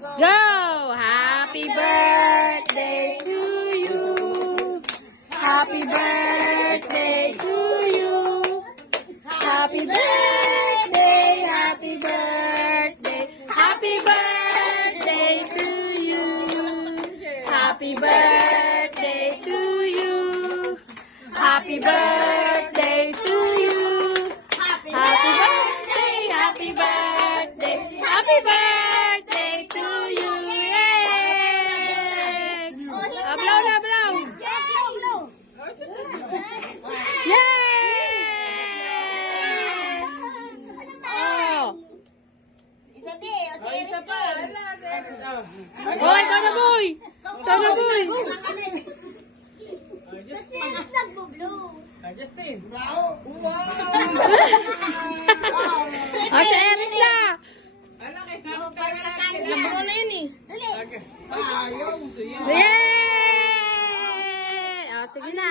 Go! Happy birthday to you. Happy birthday to you. Happy birthday, happy birthday. Happy birthday to you. Happy birthday to you. Happy birthday to you. Happy birthday, happy birthday. Happy birthday to you. Yay! Blow na, blow. Yay! Oh. Isa pa. Boy, ikaw na, boy. Ikaw na, boy. Justin. Wow. Oh, sa Eris na. Lamang mo na yun eh. Yay! Oh, sige na.